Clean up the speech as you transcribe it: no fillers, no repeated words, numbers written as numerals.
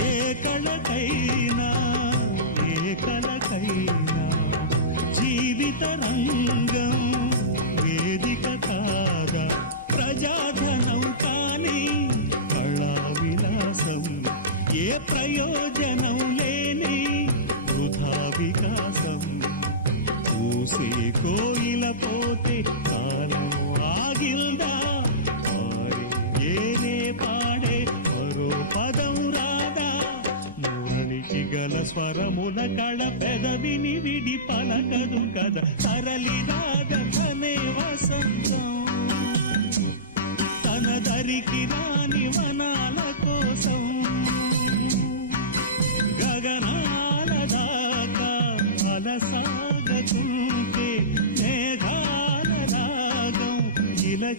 ఏ కళకైనా జీవిత రంగం వేదిక కాదా ప్రజాధనం కాని కళా విలాసం ఏ ప్రయోజనం లేని వృధా వికాసం ఊసే కోయిల పోతే కాలం ఆగిల్దా ఏనే పాడే మరో పదం రాదా మురళికి గల స్వరముల కళ పెదవిని విడి పలకదు కదా సరళి రాగనే వసంతం తన దరికి రాని వనాల కోసం గగనాల దాకా అలసాగతుంటే మేఘాల రాగం ఇలా